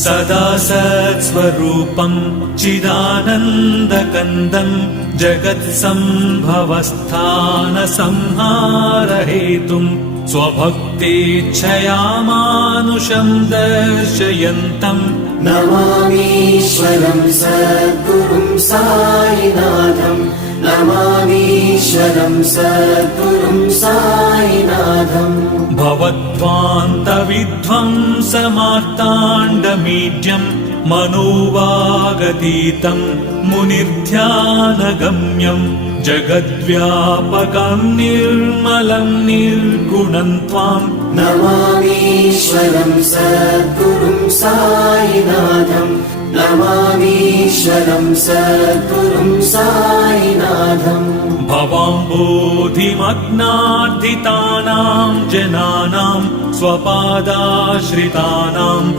सदा सत्स्वरूपम् चिदानन्दकन्दम् जगत्सम्भवस्थानसंहारहेतुम् स्वभक्तेच्छया मानुषम् दर्शयन्तम् नमामीश्वरम् सद्गुरुम् साईनाथम् नमामीश्वरम् सद्गुरुम् साईनाथम् भवद्वान्तविध्वंसमार्ताण्डमीड्यम् मनोवागतीतम् मुनिर्ध्यानगम्यम् जगद्व्यापकम् निर्मलम् निर्गुणम् त्वाम् नमामीश्वरम् सद्गुरुम् साईनाथम् नमामीश्वरम् सद्गुरुम् साईनाथम् भवाम्बोधिमग्नार्दितानाम् जनानाम् स्वपादाश्रितानाम्